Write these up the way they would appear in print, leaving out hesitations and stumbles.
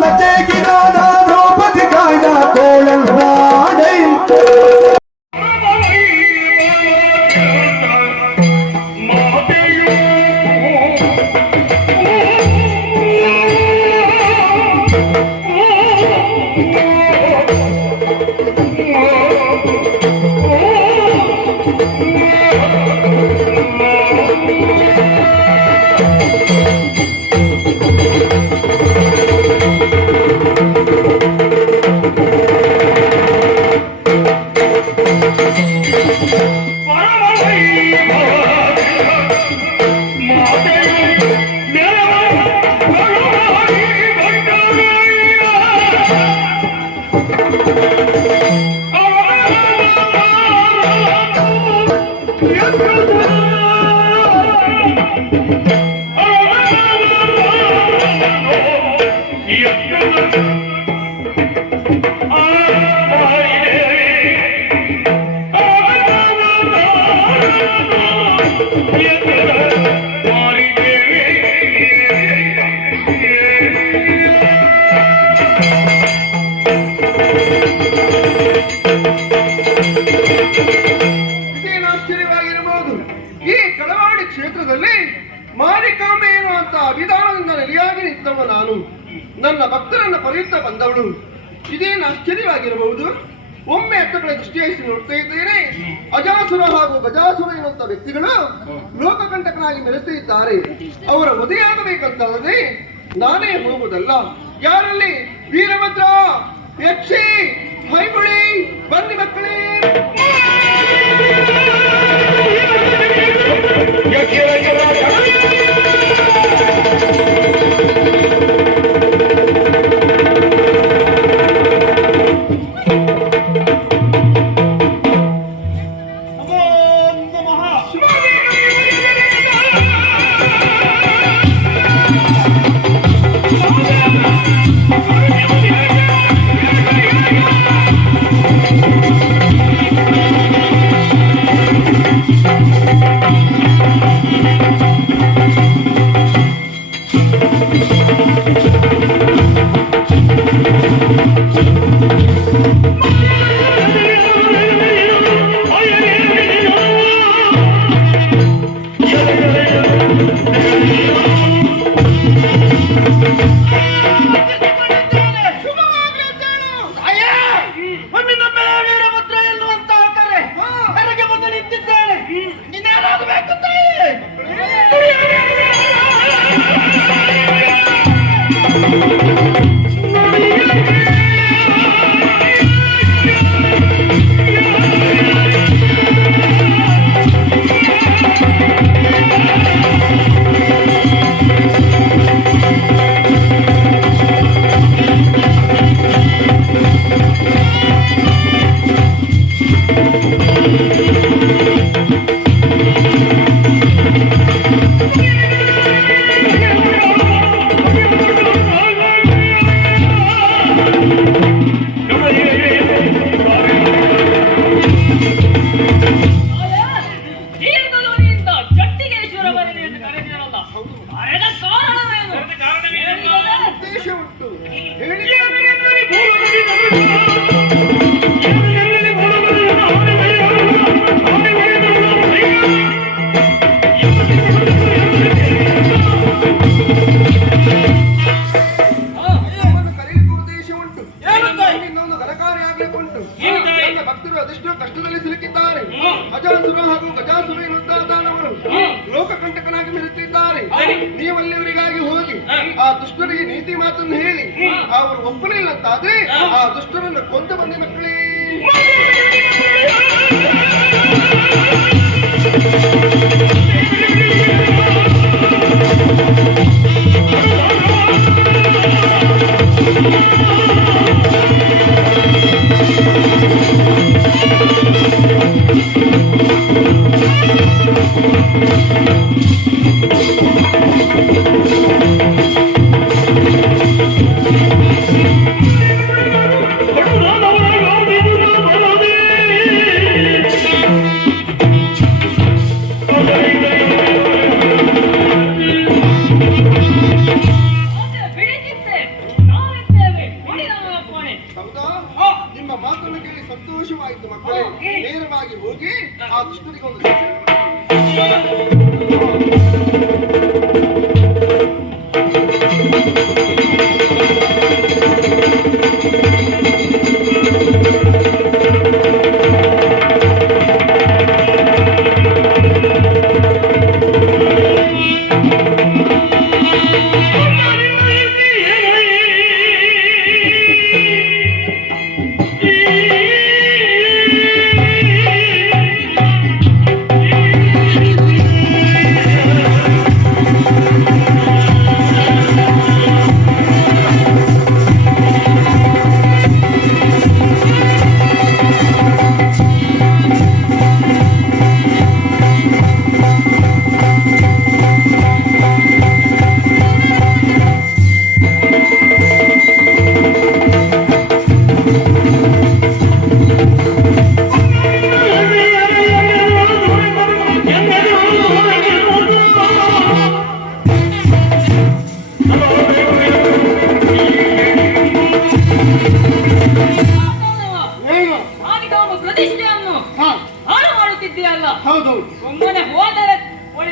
ಲತೆಗಿರಾದ ದ್ರೌಪದಿ ಕಾಯ್ದ ಕೋಳಲ್ನಾಡೈ ಆಶ್ಚರ್ಯವಾಗಿರಬಹುದು. ಈ ಕಳವಾಡಿ ಕ್ಷೇತ್ರದಲ್ಲಿ ಮಾರಿಕಾಂಬೆ ಎನ್ನುವಂತ ಅಭಿಧಾನದಿಂದ ನೆಲೆಯಾಗಿ ನಿಂತವ ನಾನು, ನನ್ನ ಭಕ್ತರನ್ನು ಪಡೆಯುತ್ತಾ ಬಂದವಳು. ಇದೇನು ಆಶ್ಚರ್ಯವಾಗಿರಬಹುದು. ಒಮ್ಮೆ ಎತ್ತಗಳ ದೃಷ್ಟಿಯಾಗಿ ನೋಡ್ತಾ ಇದ್ದೇನೆ, ಅಜಾಸುರ ಹಾಗೂ ಗಜಾಸುರ ಎನ್ನುವಂತ ವ್ಯಕ್ತಿಗಳು ಲೋಕಕಂಟಕನಾಗಿ ಮೆರೆಯುತ್ತಿದ್ದಾರೆ. ಅವರ ಮದುವೆಯಾಗಬೇಕಂತಲ್ಲದೆ ನಾನೇ ಹೋಗುವುದಲ್ಲ. ಯಾರಲ್ಲಿ? ವೀರಭದ್ರ, ಯಕ್ಷಿ, ಹೈಗುಳಿ, ಬನ್ನಿ ಮಕ್ಕಳೇ. ಭಕ್ತರು ಅದೆಷ್ಟೋ ಕಷ್ಟದಲ್ಲಿ ಸಿಲುಕಿದ್ದಾರೆ. ಅಜಾಸುರ ಹಾಗೂ ಗಜಾಸುರ ಎನ್ನುತ್ತಾನವರು ಲೋಕಕಂಟಕನಾಗಿ ಮೆರೆಯುತ್ತಿದ್ದಾರೆ. ನೀವಲ್ಲಿವರಿಗಾಗಿ ಹೋಗಿ ಆ ದುಷ್ಟರಿಗೆ ನೀತಿ ಮಾತನ್ನು ಹೇಳಿ ಅವರು ಒಪ್ಪಲಿಲ್ಲ ಅಂತಾದ್ರೆ ಆ ದುಷ್ಟರನ್ನು ಕೊಂದು ಬಂದಿ ಮಕ್ಕಳೇ.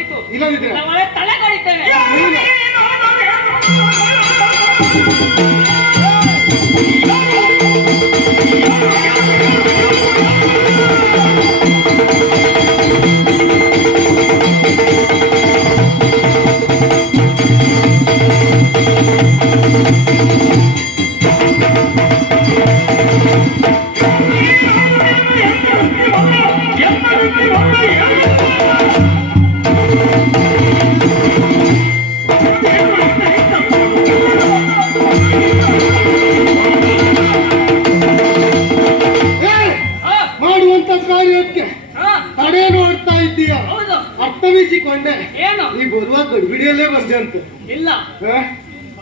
ಆಯ್ತು. ಇಲ್ಲದಿದ್ರೆ ನಾವು ಅವಳ ತಲೆ ಕಡಿತೇವೆ. ಮಾಡುವಂತ ಕಾರ್ಯಕ್ಕೆ ಹಾ, ತಡೆ ನೋಡ್ತಾ ಇದ್ದೀಯ. ಹೌದು. ಅರ್ಥವಿಸಿಕೊಂಡೆ ಏನು? ಈ ಬರುವಾಗ ಗಡಿಬಿಡಿಯಲ್ಲೇ ಬಂದೆ ಅಂತ. ಇಲ್ಲ.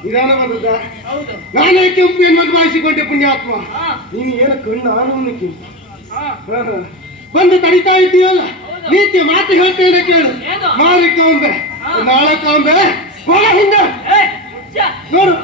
ನಿಧಾನ ಬಂದದ. ಹೌದು. ನಾನೇ ಕೆಂಪು ಹೆಣ್ಮಗ್ ಬಾಯಿಸಿಕೊಂಡೆ ಪುಣ್ಯಾತ್ಮ. ಹಾ, ನೀನು ಏನು ಕಣ್ಣು ಆನವನಕ್ಕಿಂತ ಹಾ. ಬಂದು ತಡಿತಾ ಇದ್ದೀಯಲ್ಲ, ಹೌದು. ನೀತಿ ಮಾತು ಹೇಳ್ತೇನೆ ಕೇಳು. ಏನು? ಮಾರಿ ಕಾಂಬೆ ಹಾ. ನಾಳೆ ಕಾಂಬೆ ಹೊಳ ಹಿಂದೆ ಏ, ಹುಚ್ಚ. ನೋಡು.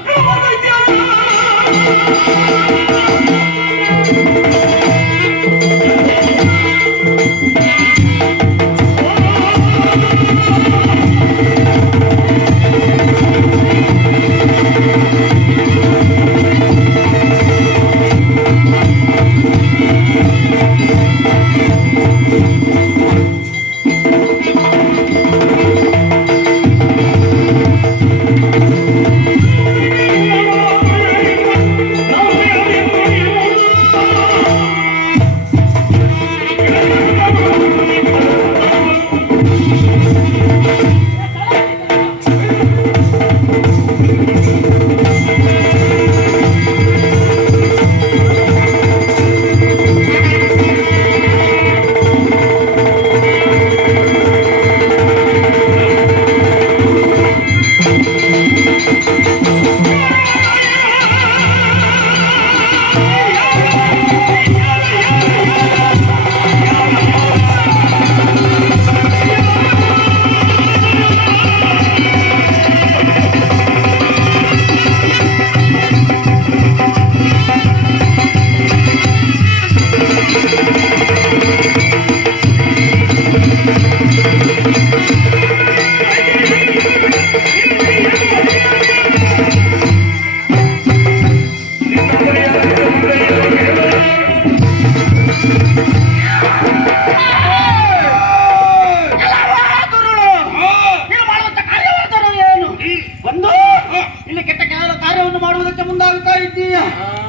ಮುಂದಾಗ್ತಾ ಇದ್ದೀಯ.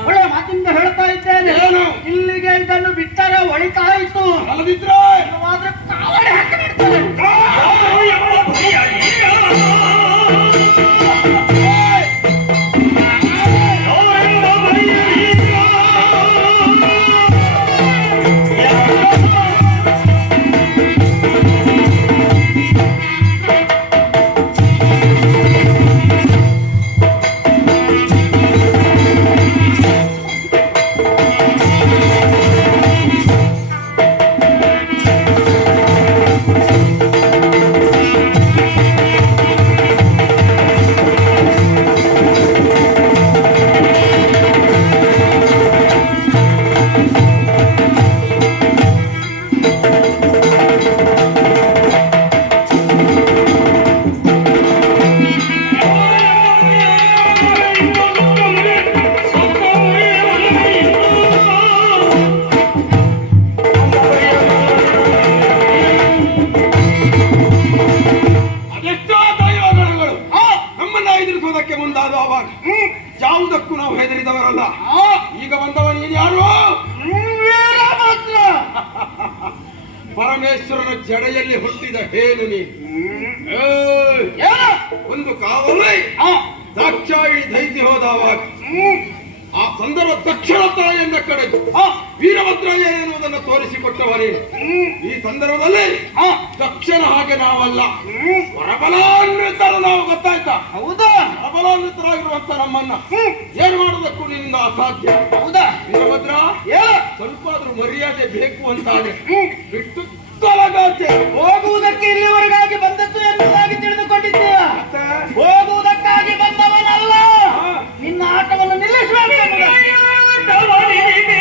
ಒಳ್ಳೆ ಮಾತಿಂದ ಹೇಳ್ತಾ ಇದ್ದೇನೆ. ಇಲ್ಲಿಗೆ ಇದನ್ನು ಬಿಟ್ಟರೆ ಒಳಿತಾಯಿತು, ಅಲ್ಲದಿದ್ರೆ ಕಾವಡಿ ಹಾಕಿ ಬಿಡ್ತಾರೆ. ಯಾವುದಕ್ಕೂ ನಾವು ಹೆದರಿದವರಲ್ಲ. ಈಗ ಬಂದವ ನೀನು ಯಾರು? ಪರಮೇಶ್ವರನ ಜಡೆಯಲ್ಲಿ ಹುಟ್ಟಿದ ಹೇನು ನೀನು. ಒಂದು ಕಾಲದಲ್ಲಿ ದಾಕ್ಷಾಯಿಣಿ ದೈತಿ ಹೋದವಾಗ ಆ ಸಂದರ್ಭ ದಕ್ಷಿಣ ತಾಯಿಯನ್ನ ಕಡೆದು ವೀರಭದ್ರ ಏನೆನ್ನುವುದನ್ನು ತೋರಿಸಿಕೊಟ್ಟವನೇ. ಈ ಸಂದರ್ಭದಲ್ಲಿ ದಕ್ಷಿಣ ಹಾಗೆ ನಾವಲ್ಲ, ಪರಬಲಾನ್ವಿತರು ನಾವು. ಗೊತ್ತಾಯ್ತಾ? ಹೌದಾ? ಪರಬಲಾನ್ವಿತರಾಗಿರುವಂತ ನಮ್ಮನ್ನ ಏನ್ ಮಾಡೋದಕ್ಕೂ ನಿನ್ನಿಂದ ಅಸಾಧ್ಯ. ಹೌದಾ? ವೀರಭದ್ರ ಸ್ವಲ್ಪ ಆದ್ರೂ ಮರ್ಯಾದೆ ಬೇಕು ಅಂತಾನೆ ಬಿಟ್ಟು ತೊಲಗಾಚೆ ಹೋಗುವುದಕ್ಕೆ ಇಲ್ಲಿವರೆಗಾಗಿ ಬಂದದ್ದು ಎನ್ನುವುದಾಗಿ ತಿಳಿದುಕೊಂಡಿದ್ದೀಯ. ಹೋಗುವುದಕ್ಕಾಗಿ ಬಂದವನಲ್ಲ, ನಿನ್ನ ಆಟವನ್ನು ನಿಲ್ಲಿಸಬೇಕು ಎನ್ನುವುದಾಗಿ.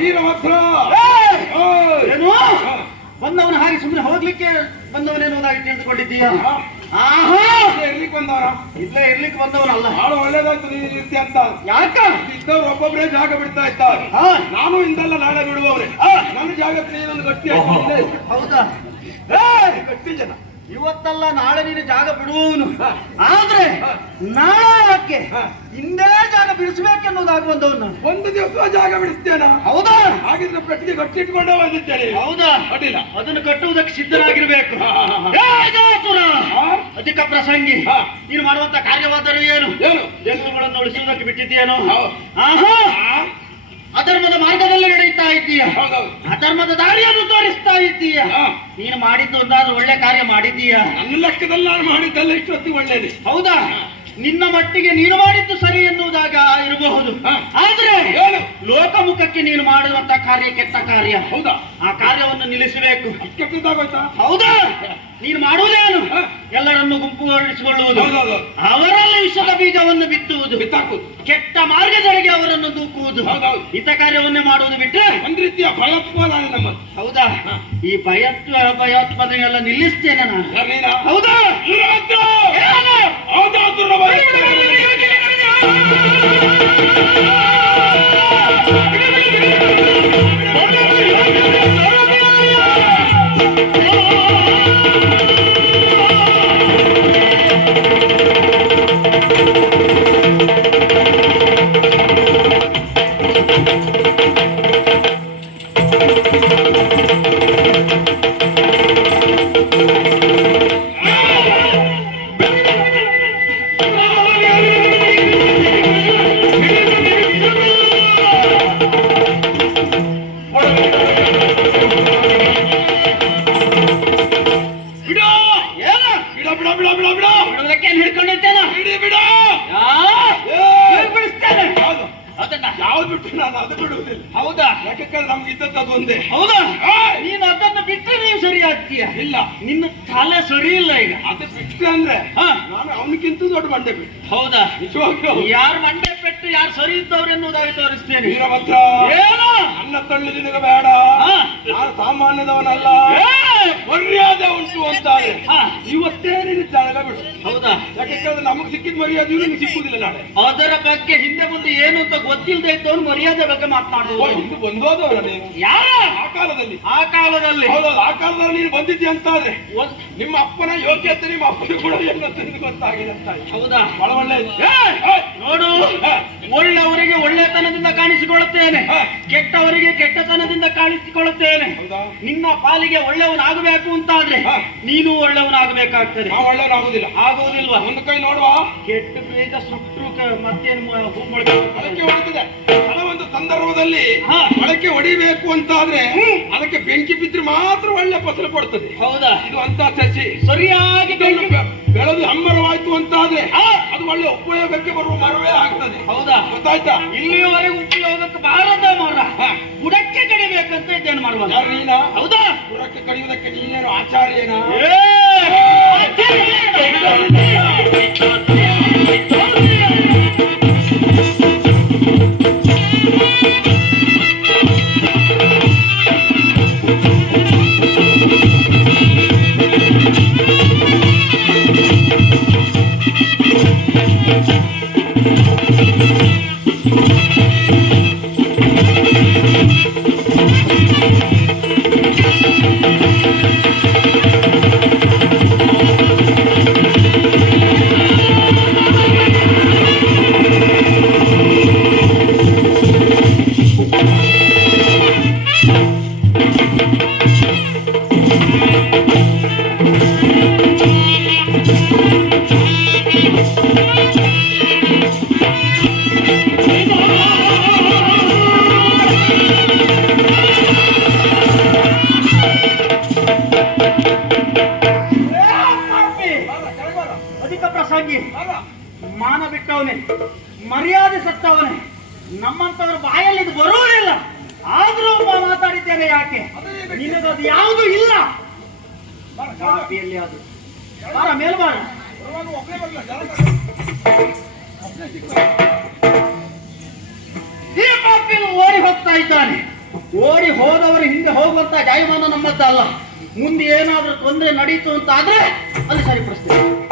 ವೀರಭದ್ರ ಏನು ಬಂದವನ ಹಾಗೆ ಸುಮ್ಮನೆ ಹೋಗ್ಲಿಕ್ಕೆ ಬಂದವನೇನೋದಾಗಿ ತಿಳಿದುಕೊಂಡಿದ್ದೀಯ? ಆಹಾ, ಇರ್ಲಿಕ್ಕೆ ಬಂದವನ ಇಲ್ಲೇ ಇರ್ಲಿಕ್ಕೆ ಬಂದವನಲ್ಲ. ಬಹಳ ಒಳ್ಳೇದಾಯ್ತು ನೀನು ಇರ್ತಿ ಅಂತ. ಯಾಕ ಇದ್ದವ್ರು ಒಬ್ಬೊಬ್ಬರೇ ಜಾಗ ಬಿಡ್ತಾ ಇದ್ದಾರೆ. ಹಾ, ನಾನು ಇಂದಲ್ಲ ನಾಳೆ ಬಿಡುವವರೇ. ನನ್ನ ಜಾಗಕ್ಕೆ ನೀನೊಂದು ಗಟ್ಟಿ ಹಾಕಿದ್ದೆ. ಹೌದಾ? ಗಟ್ಟಿ ಜನ ಇವತ್ತಲ್ಲ ನಾಳೆ ನೀನು ಜಾಗ ಬಿಡುವವನು. ಆದ್ರೆ ನಾಳೆ ಯಾಕೆ ಇಂದೇ ಜಾಗ ಬಿಡಿಸ್ಬೇಕೆನ್ನುವುದಾಗಿ ಬಂದವನು. ಒಂದು ದಿವಸ ಜಾಗ ಬಿಡಿಸ್ತೇನ. ಹೌದಾ? ಹಾಗಿದ್ರೆ ಪ್ರತಿಗೆ ಗಟ್ಟಿ ಇಟ್ಕೊಂಡೇ ಬಂದಿದ್ದೇನೆ. ಹೌದಾ? ಅಡ್ಡಿಲ್ಲ. ಅದನ್ನು ಕಟ್ಟುವುದಕ್ಕೆ ಸಿದ್ಧರಾಗಿರ್ಬೇಕು. ಅಧಿಕ ಪ್ರಸಂಗಿ, ನೀನು ಮಾಡುವಂತ ಕಾರ್ಯವಾದರೂ ಏನು? ಏನು? ಜಂತುಗಳನ್ನು ಉಳಿಸುವುದಕ್ಕೆ ಬಿಟ್ಟಿದ್ದೀಯೇನೋ? ಹೌದು. ಆಹಾ, ಅಧರ್ಮದ ಮಾರ್ಗದಲ್ಲಿ ನಡೆಯುತ್ತಾ ಇದ್ದೀಯ, ಹೌದೌದು. ಅಧರ್ಮದ ದಾರಿಯನ್ನು ತೋರಿಸ್ತಾ ಇದ್ದೀಯ. ನೀನು ಮಾಡಿದ್ದು ಒಂದಾದ್ರೂ ಒಳ್ಳೆ ಕಾರ್ಯ ಮಾಡಿದ್ದೀಯ. ನನ್ನ ಲೆಕ್ಕದಲ್ಲಿ ನಾನು ಮಾಡಿದ್ದೆಲ್ಲ ಇಷ್ಟೊತ್ತಿ ಒಳ್ಳೇದು. ಹೌದಾ? ನಿನ್ನ ಮಟ್ಟಿಗೆ ನೀನು ಮಾಡಿದ್ದು ಸರಿ ಎನ್ನುವುದಾಗ ಇರಬಹುದು. ಆದ್ರೆ ಏನು? ಲೋಕಮುಖಕ್ಕೆ ನೀನು ಮಾಡುವಂತ ಕಾರ್ಯ ಕೆಟ್ಟ ಕಾರ್ಯ. ಹೌದಾ? ಆ ಕಾರ್ಯವನ್ನು ನಿಲ್ಲಿಸಬೇಕು. ಕೆಟ್ಟದಾಗೋಯ್ತಾ? ಹೌದಾ? ನೀನು ಮಾಡುವುದೇನು? ಎಲ್ಲರನ್ನು ಗುಂಪುಗೊಳಿಸಿಕೊಳ್ಳುವುದು, ಹೌದೌದು. ಅವರಲ್ಲಿ ವಿಷದ ಬೀಜವನ್ನು ಬಿತ್ತುವುದು, ಬಿತ್ತಾಕುದು, ಕೆಟ್ಟ ಮಾರ್ಗದೆಡೆಗೆ ಅವರನ್ನು ದೂಕುವುದು, ಹೌದೌದು. ಇಂಥ ಕಾರ್ಯವನ್ನೇ ಮಾಡುವುದು ಬಿಟ್ಟರೆ ಒಂದ್ ರೀತಿಯ ಭಯೋತ್ಪಾದನೆ ನಮ್ಮ. ಹೌದಾ? ಈ ಭಯೋತ್ಪಾದನೆಲ್ಲ ನಿಲ್ಲಿಸ್ತೇನೆ ನಾನು. ನೀನಾ? ಹೌದಾ? ವೀರಭದ್ರ! ಏನು? ಹೌದಾ? ದುರ್ನ ಭಯೋತ್ಪಾದನೆ. ಯಾವ್ದು ಬಿಟ್ಟು ನಾನು ಅದು ಬಿಡುವುದಿಲ್ಲ. ಹೌದಾ? ಯಾಕಂದ್ರೆ ನಮ್ಗೆ ಇದ್ದದ್ದು ಅದು ಒಂದೇ. ಹೌದಾ? ನೀನು ಅದನ್ನು ಬಿಟ್ಟರೆ ನೀವು ಸರಿ ಆಗ್ತೀಯ. ಇಲ್ಲ, ನಿನ್ನ ತಲೆ ಸರಿ ಇಲ್ಲ ಈಗ. ಅದು ಬಿಟ್ಟರೆ ಅಂದ್ರೆ ನಾನು ಅವನಿಗಿಂತ ದೊಡ್ಡ ಮಂಡೆ ಬಿಟ್ಟು. ಹೌದಾ? ನಿಜವಾಗ್ಲೂ ಯಾರು ಮಂಡೆ ಪೆಟ್ಟು ಯಾರು ಸರಿ ಇದ್ದವ್ರು ಎನ್ನುವುದಾಗಿ ತೋರಿಸ್ತೇನೆ. ವೀರಭದ್ರ, ಏನು? ನನ್ನ ತಳ್ಳಿ ನಿನಗೆ ಬೇಡ. ನಾನು ಸಾಮಾನ್ಯದವನಲ್ಲ, ಮರ್ಯಾದೆ ಉಂಟು ಅಂತಾರೆ. ಇವತ್ತೇ ನೀನು ಜಾಗ ಬಿಡು. ಹೌದಾ? ಯಾಕಂದ್ರೆ ನಮಗ್ ಸಿಕ್ಕಿದ ಮರ್ಯಾದೆ ನಿಮ್ಗೆ ಸಿಕ್ಕುದಿಲ್ಲ ನಾಳೆ. ಅದರ ಬಗ್ಗೆ ಹಿಂದೆ ಮುಂದೆ ಏನು ಅಂತ ಗೊತ್ತಿಲ್ಲದೆ ಇದ್ದವನು ಮರ್ಯಾದೆ ಬಗ್ಗೆ ಮಾತನಾಡುವುದು. ಇದು ಬಂದೋದವಲ್ಲ ನೀನು. ಯಾರ? ಆ ಕಾಲದಲ್ಲಿ. ಆ ಕಾಲದಲ್ಲಿ. ಹೌದೌದು, ಆ ಕಾಲದಲ್ಲಿ ನೀನು ಬಂದಿದ್ದಿ ಅಂತಾದ್ರೆ ನಿಮ್ಮ ಅಪ್ಪನ ಯೋಗ್ಯತೆ ನಿಮ್ಮ ಅಪ್ಪನ ಕೂಡ ಏನು ಅಂತ ನಿನಗೆ ಗೊತ್ತಾಗಿದೆ ಅಂತ. ಹೌದಾ? ಬಹಳ ಒಳ್ಳೆ. ನೋಡು, ಒಳ್ಳೆಯವರಿಗೆ ಒಳ್ಳೆತನದಿಂದ ಕಾಣಿಸಿಕೊಳ್ಳುತ್ತೇನೆ, ಕೆಟ್ಟವರಿಗೆ ಕೆಟ್ಟತನದಿಂದ ಕಾಣಿಸಿಕೊಳ್ಳುತ್ತೇನೆ. ಹೌದಾ? ನಿನ್ನ ಪಾಲಿಗೆ ಒಳ್ಳೆಯವನಾಗಬೇಕು ಅಂತಾದ್ರೆ ನೀನು ಒಳ್ಳೆಯವನಾಗಬೇಕಾಗ್ತದೆ. ನಾವು ಒಳ್ಳೆಯವನಾಗುದಿಲ್ಲ. ಆಗುವುದಿಲ್ವಾ? ಒಂದು ಕೈ ನೋಡುವ. ಕೆಟ್ಟ ಬೇಗ ಸುಟ್ಟರು ಮತ್ತೇನು ಹೂ ಮೊಳಕೆ ಅದಕ್ಕೆ ಹೊರಟಿದೆ. ಒಂದು ಸಂದರ್ಭದಲ್ಲಿ ಹಾ. ಮೊಳಕೆ ಹೊಡಿಬೇಕು ಅಂತಾದ್ರೆ ಅದಕ್ಕೆ ಬೆಂಕಿ ಬಿದ್ರೆ ಮಾತ್ರ ಒಳ್ಳೆ ಫಸಲು ಕೊಡ್ತದೆ. ಹೌದಾ? ಇದು ಅಂತ ಸಸಿ ಸರಿಯಾಗಿ ಇದನ್ನು ಬೆಳೆದು ಹಮ್ಮರವಾಯ್ತು ಅಂತಾದ್ರೆ ಅದು ಒಳ್ಳೆ ಉಪಯೋಗಕ್ಕೆ ಬರುವ ಮರವೇ ಆಗ್ತದೆ. ಹೌದಾ? ಗೊತ್ತಾಯ್ತಾ? ಇಲ್ಲಿಯವರೆಗೆ ಉಪಯೋಗಕ್ಕೆ ಬಾರದ ಮರ ಬುಡಕ್ಕೆ ಕಡಿಬೇಕಂತ ಇದ್ದೇನೆ ಮಾಡುವ. ಯಾರು ನೀನಾ? ಹೌದಾ? ಪುರಕ್ಕೆ ಕಡಿಯುವುದಕ್ಕೆ ನೀನೇನು ಆಚಾರ್ಯನಾ? ಅಧಿಕ ಪ್ರಸಂಗಿ, ಮಾನ ಬಿಟ್ಟವನೇ, ಮರ್ಯಾದೆ ಸತ್ತವನೇ, ನಮ್ಮಂತವ್ರ ಬಾಯಲ್ಲಿ ಇದು ಬರುವುದಿಲ್ಲ. ಆದ್ರೂ ಮಾತಾಡಿದ್ದೇನೆ ಯಾಕೆ? ನಿನಗದು ಯಾವುದು ಇಲ್ಲ. ಕಾಪಿಯಲ್ಲಿ ಅದು ಬಾರ, ಮೇಲ್ಬಾರ. ಈ ಪಾಪಿಯನ್ನು ಓಡಿ ಹೋಗ್ತಾ ಇದ್ದಾನೆ. ಓಡಿ ಹೋದವರು ಹಿಂದೆ ಹೋಗುವಂತ ಜಾಯಮಾನ ನಮ್ಮದ್ದಲ್ಲ. ಮುಂದೆ ಏನಾದ್ರೂ ತೊಂದರೆ ನಡೀತು ಅಂತ ಆದ್ರೆ ಅಲ್ಲಿ ಸರಿಪಡಿಸ್ತೇವೆ.